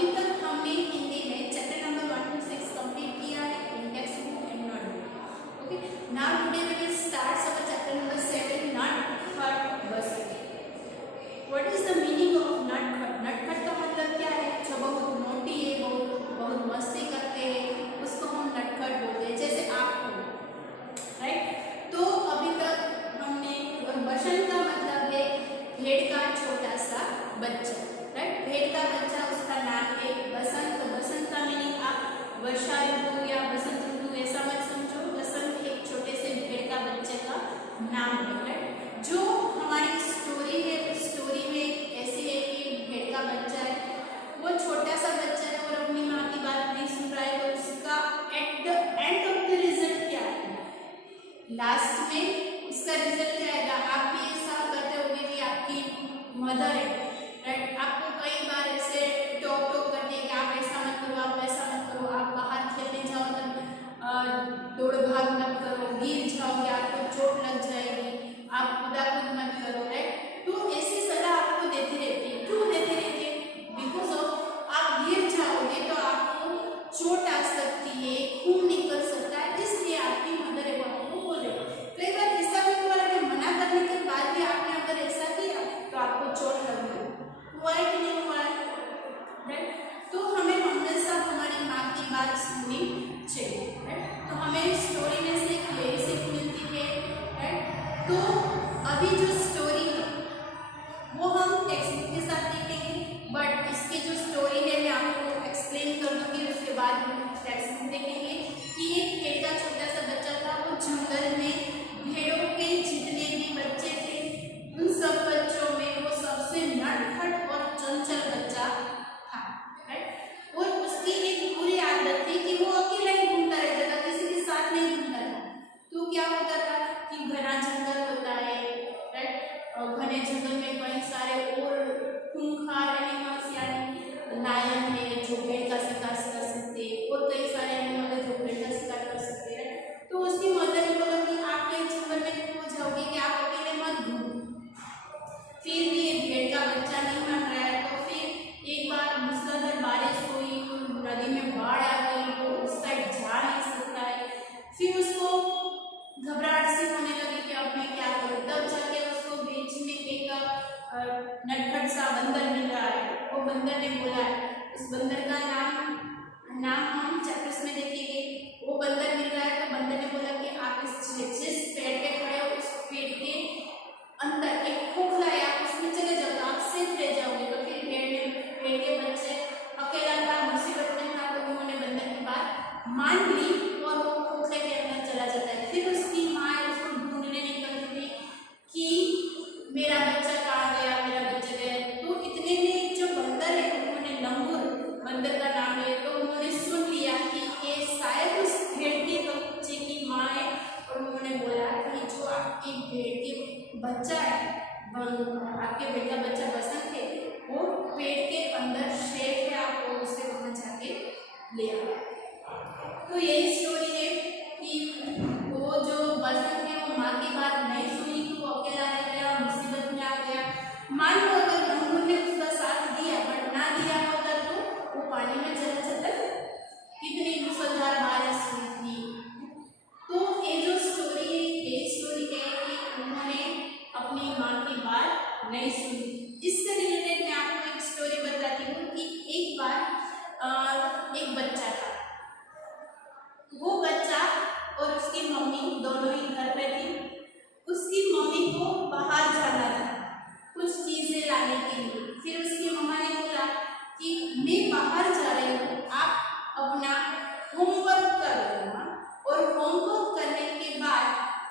अभी तक हमने हिंदी में चैप्टर नंबर 1 to 6 कंप्लीट किया है in textbook and notebook. Okay, now today we will start our chapter number 7 Natkhat Basant. What is the meaning of नटखट? नटखट का मतलब क्या है? जो बहुत नोटी है, बहुत मस्ती करते हैं, उसको हम नटखट बोलते हैं। जैसे आपको, राइट? तो अभी तक हमने बसंत का मतलब है भेड़ का छोटा सा बच्चा, राइट? भेड़ का बच्चा, उसका नाम है बसंत। तो बसंत का मीनिंग आप वर्षा ऋतु या बसंत ऋतु ऐसा मत समझो। बसंत एक छोटे से भेड़ का बच्चे का नाम है, राइट? जो हमारी स्टोरी है, उस स्टोरी में ऐसी है कि भेड़ का बच्चा है, वो छोटा सा बच्चा है और अपनी माँ की बात नहीं सुन रहा है। तो उसका at the end of the result क्या है? लास्ट में उसका रिजल्ट क्या आएगा? आप भी ऐसा करते होंगे कि आपकी मदर है, राइट? आपको कई बार ऐसे टॉक करती है कि आप ऐसा मत करो, आप वैसा मत करो, आप बाहर खेलने जाओ तब दौड़ भाग मत करो, गिर जाओगे, आपको चोट लग जाएगी, आप कूदाकूद मत करो, राइट? तो ऐसी सलाह आपको देती रहती है। क्यों देती रहती है? बिकॉज ऑफ आप गिर जाओगे तो आपको चोट आ सकती है, खून निकल सकता है, इसलिए आपकी मदर है वो आपको बोले। कई बार ऐसा भी हुआ है, मना करने के बाद भी आपने अगर ऐसा किया तो आपको चोट लग गई। हुआ है कि नहीं हुआ है, राइट? तो हमें हमेशा हमारी माँ की बात सुननी चाहिए, राइट? तो हमें स्टोरी में से यही सीख मिलती है, राइट? तो अभी जो स्टोरी है वो हम टेक्स्ट बुक के साथ देखेंगे, बट इसकी जो स्टोरी है मैं आपको एक्सप्लेन कर दूंगी, उसके बाद हम टेक्स्ट बुक देखेंगे कि एक भेड़ का छोटा सा बच्चा था। वो जंगल में भेड़ों के जितने भी बच्चे थे उन सब बच्चों में वो सबसे नटखट और चंचल बच्चा था, राइट? और उसकी एक बुरी आदत थी कि वो अकेला ही घूमता रहता था, किसी के साथ नहीं घूमता था। तो क्या होता था कि घना जंगल होता है, राइट? और घने जंगल में कई सारे और खूंखार एनिमल्स यानी लायन है जो भेड़ का शिकार कर सकते हैं, और कई सारे एनिमल है जो भेड़ का शिकार कर सकते हैं। तो उसकी मदर ने बोला कि आप कहीं जंगल में खो जाओगे, कि आप अकेले मत घूमो। फिर भी भेड़ का बच्चा नहीं मान रहा है। तो फिर एक बार मूसलाधार बारिश हुई, नदी में बाढ़ आ गई, वो उस साइड जा नहीं सकता है। फिर उसको घबराहट सी होने लगी कि अब मैं क्या करूँ। तब जाके उसको बीच में एक नटखट सा बंदर मिल रहा है। वो बंदर ने बोला है, उस बंदर का नाम हम चैप्टर्स में देखेंगे। वो बंदर मिल रहा है तो बंदर ने बोला कि आप जिस पेड़ पे खड़े हो उस पेड़ के अंदर एक खोखला है, आप उसमें चले जाओ तो आप सेफ रह जाओगे। तो फिर पेड़ के बच्चे अकेला था, मुसीबत में था, तो उन्होंने बंदर की बात मान ली और वो खोखले के अंदर चला जाता है। फिर उसकी माँ उसको ढूंढने निकलती थी कि मेरा बच्चा कहाँ गया, मेरा बच्चा गया। तो इतने में जो बंदर है उन्होंने लंगूर बंदर का नाम है, तो उन्होंने सुन लिया कि ये शायद उस भेड़ के बच्चे की माँ है। और उन्होंने बोला कि जो आपकी भेड़ के बच्चा है, आपके भेड़ का बच्चा बसंत है, वो पेड़ के अंदर सेफ है, आपको उसे वहां जाके ले आओ। तो यही स्टोरी है कि वो जो बसंत है वो माँ की बात नहीं सुनी, तो वो अकेला रह गया, मुसीबत में आ गया। मान लो अगर लंगूर ने उसका साथ दिया, बट ना दिया होता तो वो पानी में चला जाता। कितनी मूसलाधार बारिश हुई थी। तो ये जो स्टोरी है, ये स्टोरी है कि उन्होंने अपनी माँ की बात नहीं सुनी। इससे रिलेटेड मैं आपको एक स्टोरी बताती हूँ कि एक बार एक बच्चा था। वो बच्चा और उसकी मम्मी दोनों ही घर पे थी। उसकी मम्मी को बाहर जाना था कुछ चीजें लाने के लिए। फिर उसकी मम्मा ने बोला कि मैं बाहर जा रही हूँ, आप अपना होमवर्क कर लेना, और होमवर्क करने के बाद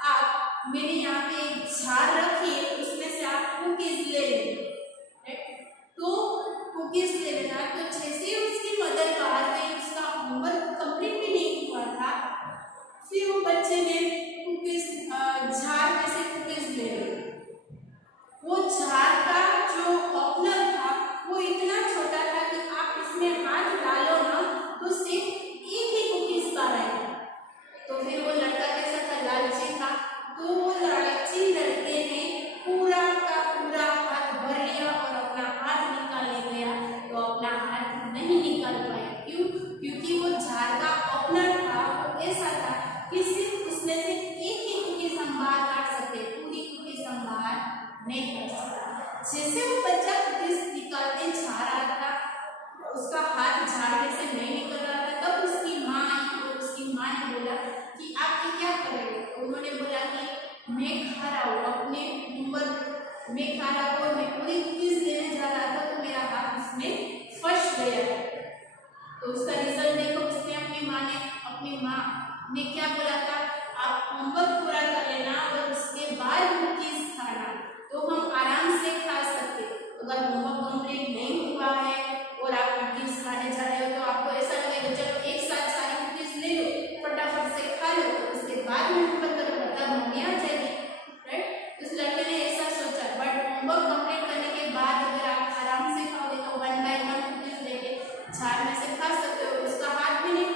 आप मैंने यहाँ पे एक जार रखी है, उसमें से आप कुकीज ले लें। नहीं कर सकता। जैसे वो बच्चा कुकीज निकालने जा रहा था, उसका हाथ झाड़ने से नहीं निकल रहा था, तब उसकी माँ आई और उसकी माँ ने बोला कि आप ये क्या कर रहे हो। उन्होंने बोला कि मैं खा रहा हूँ, अपने नंबर में खा रहा हूँ और मैं पूरी कुकीज लेने जा रहा था तो मेरा हाथ उसमें फंस गया। तो उसका रिजल्ट देखो, उसने अपनी माँ ने क्या बोला था, आप होमवर्क पूरा कर लेना और उसके बाद कुकीज खाना, तो हम आराम से खा सकते। अगर होमवर्क कंप्लीट नहीं हुआ है और आप कुकीज खाने जा रहे हो तो आपको ऐसा लगेगा चलो एक साथ सारी कुकीज ले लो, फटाफट से खा लो, उसके बाद में होमवर्क करो, तब मम्मी आ जाएगी, राइट। उस लड़के ने ऐसा सोचा, बट होमवर्क कंप्लीट करने के बाद अगर आप आराम से खाओगे तो 1 बाय 1 कुकीज लेके झाड़ में से खा सकते हो, उसका हाथ भी नहीं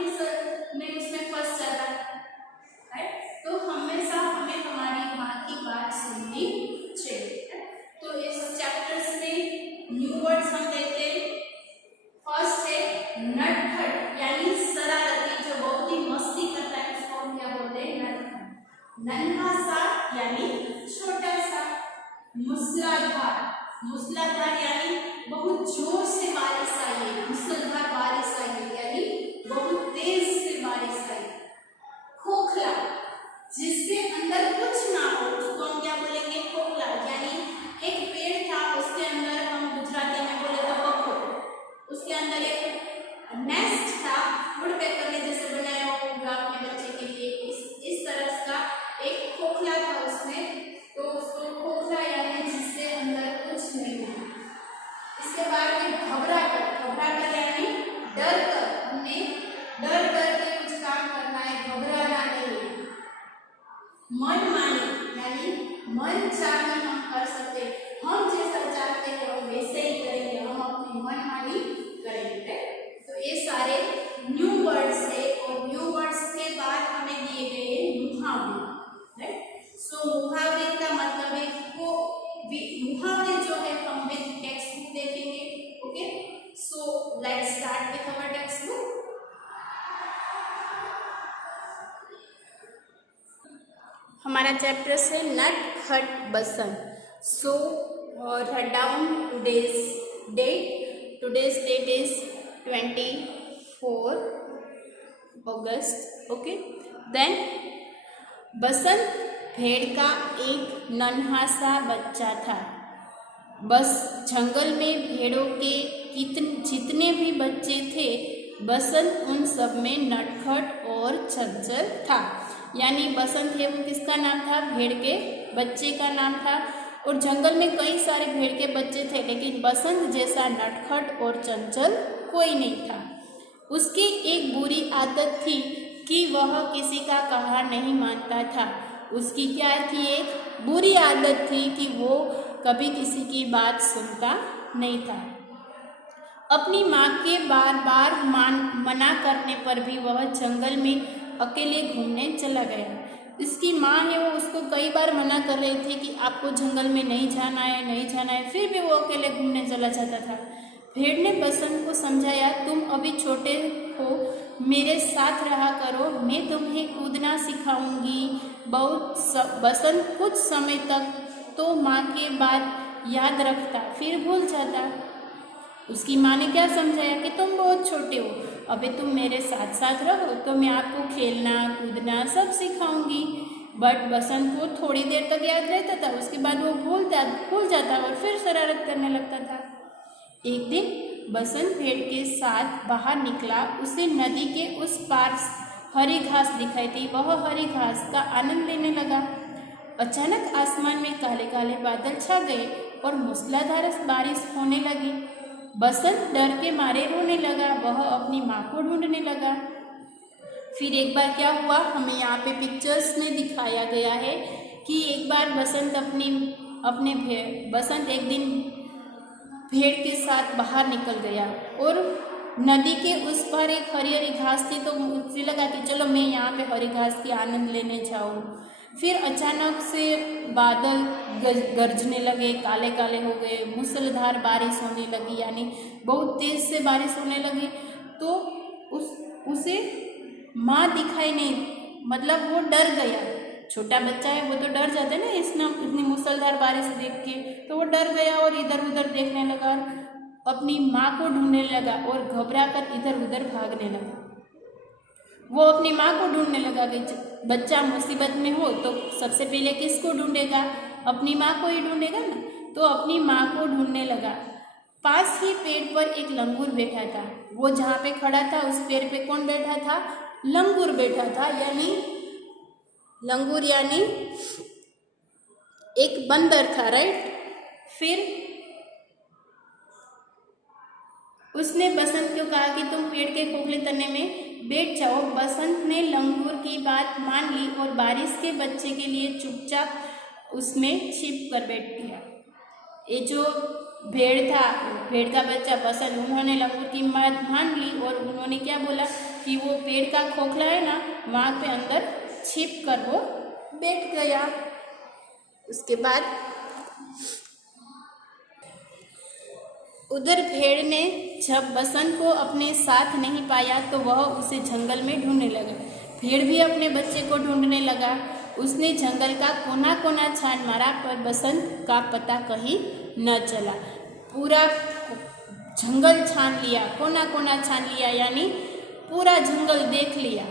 उसमें फंस जाता, राइट। तो हमेशा हमें हमारी माँ की बात सुननी चाहिए। तो इस चैप्टर से न्यू वर्ड्स हम देखते हैं। फर्स्ट है नटखट यानी शरारती, जो बहुत ही मस्ती करता है, उसको हम क्या बोलते हैं, नटखट। नन्हा सा यानी छोटा सा। मूसलाधार, मूसलाधार यानी बहुत जोर से बारिश आई है, मूसलाधार बारिश आई है यानी बहुत तेज से बारिश आई। खोखला, जिसके अंदर कुछ ना हो उसको हम क्या बोलेंगे, खोखला। यानी एक पेड़ था, उसके अंदर हम गुजराती में बोले तो बखो, उसके अंदर एक नेस्ट था, वुडपेकर ने जैसे बनाया होगा अपने बच्चे के लिए, इस तरह का एक खोखला था उसमें, तो उसको खोखला यानी जिसके अंदर कुछ नहीं हो। इसके बाद में घबराकर, घबराकर यानी डर कर, हमने डर कर के कुछ काम करना है, घबराना नहीं। मनमानी यानी मन चाही हम कर सकते, हम जैसा चाहते हैं हम वैसे ही करेंगे, हम अपनी मनमानी करेंगे। तो ये सारे न्यू वर्ड्स है और न्यू वर्ड्स के बाद हमें दिए गए हैं मुहावरे, राइट। सो मुहावरे का मतलब है वो मुहावरे जो है हम विद टेक्स्ट बुक देखेंगे। Okay, so let's start with our textbook. हमारा चैप्टर है Natkhat Basant. So write down today's date. Today's date is 24 अगस्त। ओके, देन बसंत भेड़ का एक नन्हा सा बच्चा था। बस जंगल में भेड़ों के जितने भी बच्चे थे, बसंत उन सब में नटखट और चंचल था। यानी बसंत है वो किसका नाम था, भेड़ के बच्चे का नाम था। और जंगल में कई सारे भेड़ के बच्चे थे, लेकिन बसंत जैसा नटखट और चंचल कोई नहीं था। उसकी एक बुरी आदत थी कि वह किसी का कहा नहीं मानता था। उसकी क्या थी, एक बुरी आदत थी कि वो कभी किसी की बात सुनता नहीं था। अपनी माँ के बार बार मना करने पर भी वह जंगल में अकेले घूमने चला गया। इसकी माँ है वो उसको कई बार मना कर रही थी कि आपको जंगल में नहीं जाना है, नहीं जाना है, फिर भी वो अकेले घूमने चला जाता था। भेड़ ने बसंत को समझाया, तुम अभी छोटे हो, मेरे साथ रहा करो, मैं तुम्हें कूदना सिखाऊंगी। बसंत कुछ समय तक तो माँ के बात याद रखता, फिर भूल जाता। उसकी माँ ने क्या समझाया कि तुम बहुत छोटे हो, अभी तुम मेरे साथ साथ रहो तो मैं आपको खेलना कूदना सब सिखाऊंगी। बट बसंत को थोड़ी देर तक याद रहता था, उसके बाद वो भूल जाता और फिर शरारत करने लगता था। एक दिन बसंत भेड़ के साथ बाहर निकला। उसे नदी के उस पार हरी घास दिखाई दी। वह हरी घास का आनंद लेने लगा। अचानक आसमान में काले काले बादल छा गए और मूसलाधार बारिश होने लगी। बसंत डर के मारे रोने लगा। वह अपनी माँ को ढूंढने लगा। फिर एक बार क्या हुआ, हमें यहाँ पे पिक्चर्स में दिखाया गया है कि एक बार बसंत एक दिन भेड़ के साथ बाहर निकल गया और नदी के उस पर एक हरी हरी घास थी, तो उसे लगा कि चलो मैं यहाँ पे हरी घास की आनंद लेने जाऊँ। फिर अचानक से बादल गरजने लगे, काले काले हो गए, मूसलाधार बारिश होने लगी, यानी बहुत तेज से बारिश होने लगी। तो उसे माँ दिखाई नहीं, मतलब वो डर गया। छोटा बच्चा है वो तो डर जाता है ना इतनी मूसलधार बारिश देख के, तो वो डर गया और इधर उधर देखने लगा, अपनी माँ को ढूंढने लगा और घबरा कर इधर उधर भागने लगा। वो अपनी माँ को ढूंढने लगा कि बच्चा मुसीबत में हो तो सबसे पहले किसको ढूंढेगा, अपनी माँ को ही ढूंढेगा ना, तो अपनी माँ को ढूंढने लगा। पास ही पेड़ पर एक लंगूर बैठा था। वो जहाँ पे खड़ा था उस पेड़ पे कौन बैठा था, लंगूर बैठा था, यानी लंगूर यानी एक बंदर था, राइट। फिर उसने बसंत को कहा कि तुम पेड़ के खोखले तने में बैठ जाओ। बसंत ने लंगूर की बात मान ली और बारिश के बच्चे के लिए चुपचाप उसमें छिप कर बैठ गया। ये जो भेड़ था, भेड़ का बच्चा बसंत, उन्होंने लंगूर की बात मान ली और उन्होंने क्या बोला कि वो पेड़ का खोखला है ना, वहाँ पे अंदर छिप कर वो बैठ गया। उसके बाद उधर भेड़ ने जब बसंत को अपने साथ नहीं पाया तो वह उसे जंगल में ढूंढने लगा। भेड़ भी अपने बच्चे को ढूंढने लगा। उसने जंगल का कोना कोना छान मारा पर बसंत का पता कहीं न चला। पूरा जंगल छान लिया, कोना कोना छान लिया, यानी पूरा जंगल देख लिया,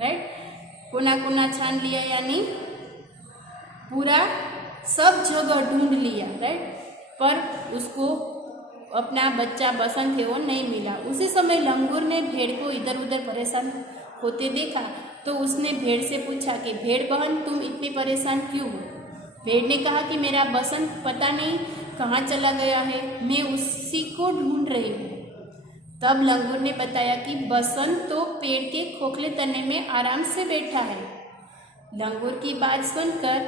राइट। कोना कोना छान लिया यानी पूरा सब जगह ढूंढ लिया, राइट। पर उसको अपना बच्चा बसंत है वो नहीं मिला। उसी समय लंगूर ने भेड़ को इधर उधर परेशान होते देखा तो उसने भेड़ से पूछा कि भेड़ बहन तुम इतनी परेशान क्यों हो। भेड़ ने कहा कि मेरा बसंत पता नहीं कहाँ चला गया है, मैं उसी को ढूंढ रही हूँ। तब लंगूर ने बताया कि बसंत तो पेड़ के खोखले तने में आराम से बैठा है। लंगूर की बात सुनकर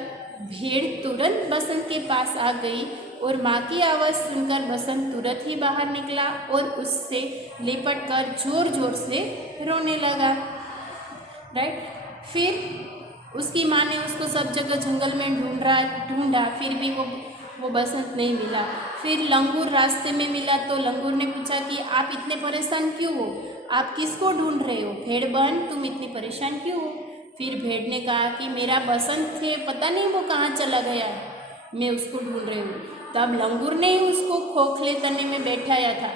भेड़ तुरंत बसंत के पास आ गई और माँ की आवाज़ सुनकर बसंत तुरंत ही बाहर निकला और उससे लिपट कर जोर जोर से रोने लगा, राइट। फिर उसकी माँ ने उसको सब जगह जंगल में ढूंढा, फिर भी वो बसंत नहीं मिला। फिर लंगूर रास्ते में मिला तो लंगूर ने पूछा कि आप इतने परेशान क्यों हो, आप किसको ढूंढ रहे हो, भेड़ बहन तुम इतनी परेशान क्यों हो। फिर भेड़ ने कहा कि मेरा बसंत है, पता नहीं वो कहाँ चला गया है, मैं उसको ढूंढ रही हूँ। तब लंगूर ने उसको खोखले तने में बैठाया था।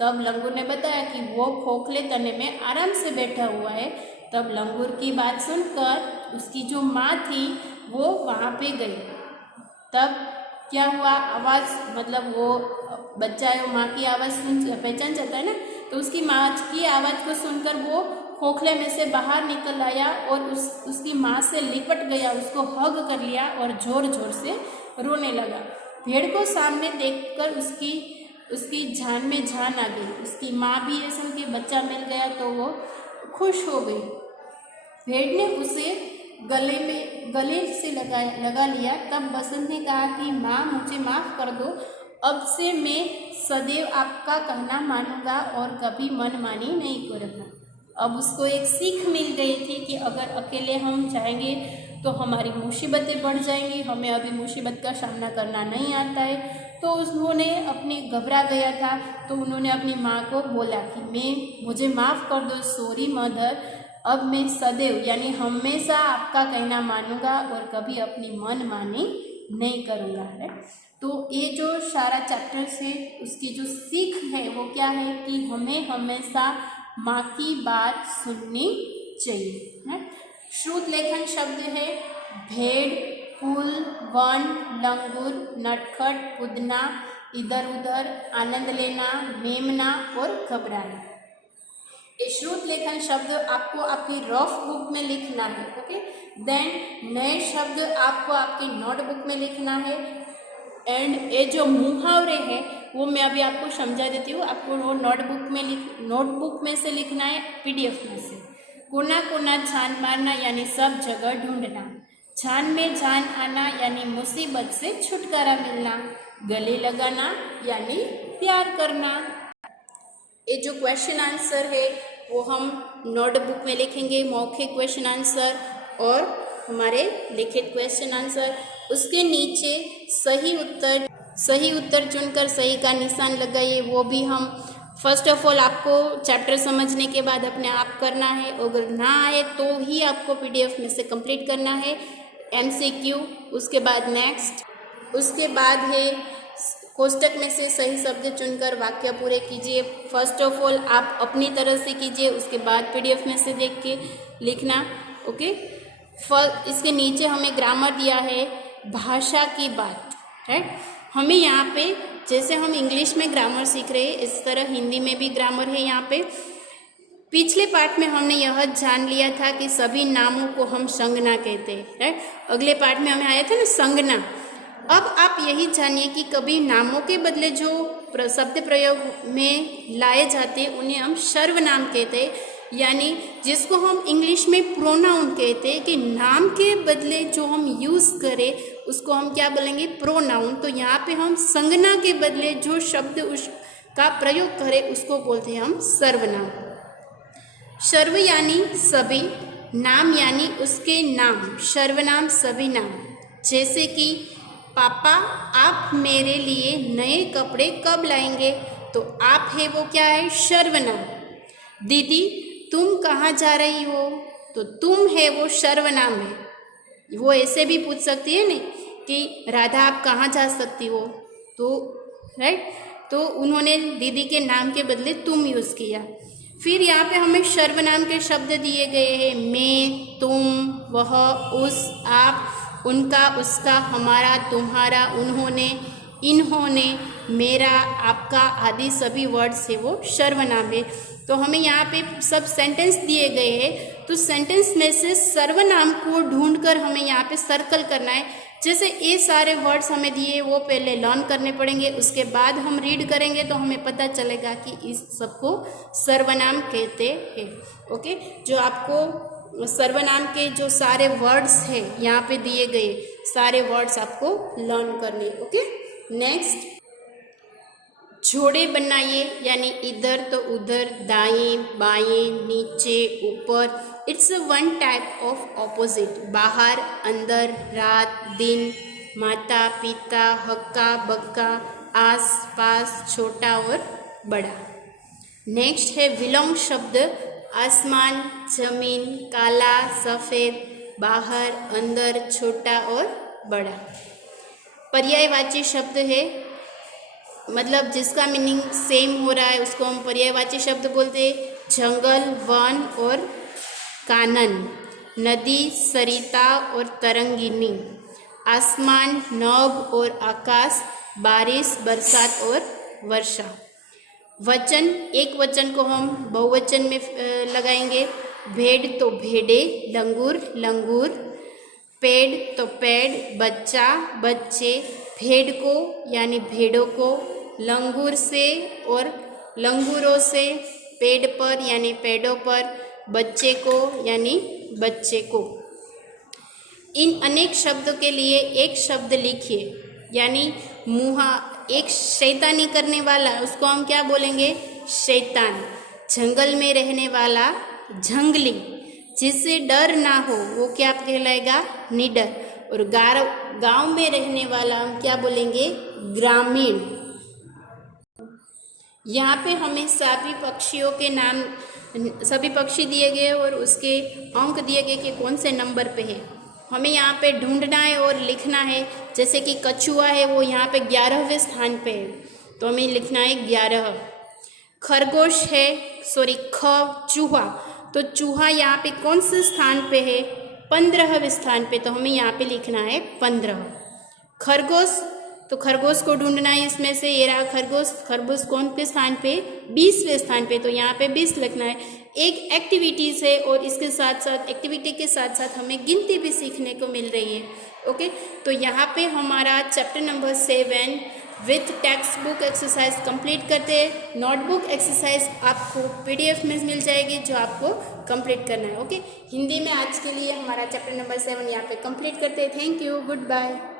तब लंगूर ने बताया कि वो खोखले तने में आराम से बैठा हुआ है। तब लंगूर की बात सुनकर उसकी जो माँ थी वो वहाँ पे गई। तब क्या हुआ, आवाज़ मतलब वो बच्चा है वो माँ की आवाज़ सुन पहचान जाता है ना, तो उसकी माँ की आवाज़ को सुनकर वो खोखले में से बाहर निकल आया और उसकी माँ से लिपट गया, उसको हग कर लिया और जोर जोर से रोने लगा। भेड़ को सामने देखकर उसकी जान में जान आ गई। उसकी माँ भी ये सुन के बच्चा मिल गया तो वो खुश हो गई। भेड़ ने उसे गले से लगा लिया। तब बसंत ने कहा कि माँ मुझे माफ़ कर दो, अब से मैं सदैव आपका कहना मानूंगा और कभी मनमानी नहीं करूँगा। अब उसको एक सीख मिल गई थी कि अगर अकेले हम जाएंगे तो हमारी मुसीबतें बढ़ जाएंगी, हमें अभी मुसीबत का सामना करना नहीं आता है। तो उन्होंने अपने घबरा गया था तो उन्होंने अपनी माँ को बोला कि मुझे माफ़ कर दो, सॉरी मदर, अब मैं सदैव यानी हमेशा आपका कहना मानूंगा और कभी अपनी मनमानी नहीं करूँगा, है। तो ये जो सारा चैप्टर है उसकी जो सीख है वो क्या है कि हमें हमेशा माँ की बात सुननी चाहिए, है। श्रुत लेखन शब्द है भेड़, फूल, वन, लंगूर, नटखट, कूदना, इधर उधर, आनंद लेना, मेमना और घबराना। ये श्रुत लेखन शब्द आपको आपकी रफ बुक में लिखना है, ओके। देन नए शब्द आपको आपकी नोटबुक में लिखना है। एंड ये जो मुहावरे हैं वो मैं अभी आपको समझा देती हूँ। आपको वो नोटबुक में से लिखना है, पीडीएफ में से। कोना कोना छान मारना यानी सब जगह ढूंढना, छान में जान आना यानी मुसीबत से छुटकारा मिलना, गले लगाना यानी प्यार करना। ये जो क्वेश्चन आंसर है वो हम नोटबुक में लिखेंगे, मौखिक क्वेश्चन आंसर और हमारे लिखित क्वेश्चन आंसर। उसके नीचे सही उत्तर चुनकर सही का निशान लगाइए। वो भी हम फर्स्ट ऑफ ऑल आपको चैप्टर समझने के बाद अपने आप करना है, अगर ना आए तो ही आपको पीडीएफ में से कंप्लीट करना है। MCQ, उसके बाद नेक्स्ट, उसके बाद है कोष्टक में से सही शब्द चुनकर वाक्य पूरे कीजिए। फर्स्ट ऑफ ऑल आप अपनी तरह से कीजिए, उसके बाद PDF में से देख के लिखना। ओके, इसके नीचे हमें ग्रामर दिया है भाषा की बात, राइट। हमें यहाँ पे जैसे हम इंग्लिश में ग्रामर सीख रहे हैं इस तरह हिंदी में भी ग्रामर है। यहाँ पे पिछले पार्ट में हमने यह जान लिया था कि सभी नामों को हम संज्ञा कहते हैं, राइट। अगले पार्ट में हमें आया था ना संज्ञा। अब आप यही जानिए कि कभी नामों के बदले जो शब्द प्रयोग में लाए जाते हैं उन्हें हम सर्वनाम कहते हैं, यानी जिसको हम इंग्लिश में प्रोनाउन कहते हैं कि नाम के बदले जो हम यूज़ करें उसको हम क्या बोलेंगे, प्रोनाउन। तो यहाँ पे हम संज्ञा के बदले जो शब्द उसका प्रयोग करें उसको बोलते हैं हम सर्वनाम। सर्व यानी सभी, नाम यानी उसके नाम, सर्वनाम सभी नाम। जैसे कि पापा आप मेरे लिए नए कपड़े कब लाएंगे, तो आप है वो क्या है, सर्वनाम। दीदी तुम कहाँ जा रही हो, तो तुम है वो सर्वनाम है। वो ऐसे भी पूछ सकती है नहीं कि राधा आप कहाँ जा सकती हो, तो राइट, तो उन्होंने दीदी के नाम के बदले तुम यूज़ किया। फिर यहाँ पे हमें सर्वनाम के शब्द दिए गए हैं, मैं, तुम, वह, उस, आप, उनका, उसका, हमारा, तुम्हारा, उन्होंने, इन्होंने, मेरा, आपका आदि सभी वर्ड्स है वो सर्वनाम है। तो हमें यहाँ पे सब सेंटेंस दिए गए हैं, तो सेंटेंस में से सर्वनाम को ढूंढकर हमें यहाँ पे सर्कल करना है। जैसे ये सारे वर्ड्स हमें दिए वो पहले लर्न करने पड़ेंगे, उसके बाद हम रीड करेंगे तो हमें पता चलेगा कि इस सबको सर्वनाम कहते हैं। ओके, जो आपको सर्वनाम के जो सारे वर्ड्स हैं यहाँ पे दिए गए सारे वर्ड्स आपको लर्न करने। ओके, नेक्स्ट जोड़े बनाइए, यानी इधर तो उधर, दाएं बाएं, नीचे ऊपर। It's one type of opposite, बाहर अंदर, रात दिन, माता पिता, हक्का बक्का, आस पास, छोटा और बड़ा। नेक्स्ट है विलोम शब्द, आसमान, जमीन, काला, सफ़ेद, बाहर अंदर, छोटा और बड़ा। पर्यायवाची शब्द है, मतलब जिसका मीनिंग सेम हो रहा है उसको हम पर्यायवाची शब्द बोलते हैं। जंगल, वन और कानन, नदी, सरिता और तरंगिनी, आसमान, नभ और आकाश, बारिश, बरसात और वर्षा। वचन, एक वचन को हम बहुवचन में लगाएंगे। भेड़ तो भेड़े, लंगूर लंगूर, पेड़ तो पेड़, बच्चा बच्चे, भेड़ को यानी भेड़ों को, लंगूर से और लंगूरों से, पेड़ पर यानी पेड़ों पर, बच्चे को यानी बच्चे को। इन अनेक शब्दों के लिए एक शब्द लिखिए, यानी मुहा, एक शैतानी करने वाला उसको हम क्या बोलेंगे, शैतान। जंगल में रहने वाला जंगली, जिससे डर ना हो वो क्या कहलाएगा, निडर। और गांव में रहने वाला हम क्या बोलेंगे, ग्रामीण। यहाँ पे हमें सभी पक्षियों के नाम, सभी पक्षी दिए गए और उसके अंक दिए गए कि कौन से नंबर पे है। हमें यहाँ पे ढूंढना है और लिखना है। जैसे कि कछुआ है वो यहाँ पे 11वें स्थान पे है, तो हमें लिखना है 11। खरगोश है, चूहा, तो चूहा यहाँ पे कौन से स्थान पे है, 15वें स्थान पे, तो हमें यहाँ पे लिखना है 15। खरगोश, तो खरगोश को ढूंढना है, इसमें से ये रहा खरगोश। खरगोश कौन पे स्थान पे, 20वें स्थान पे, तो यहाँ पे 20 लिखना है। एक एक्टिविटीज़ है और इसके साथ साथ एक्टिविटी के साथ साथ हमें गिनती भी सीखने को मिल रही है। ओके, तो यहाँ पे हमारा chapter number 7 with text book exercise complete करते हैं। नोटबुक एक्सरसाइज आपको PDF में मिल जाएगी जो आपको कंप्लीट करना है। ओके, हिंदी में आज के लिए हमारा चैप्टर नंबर 7 यहाँ पे कंप्लीट करते हैं। Thank you, good bye.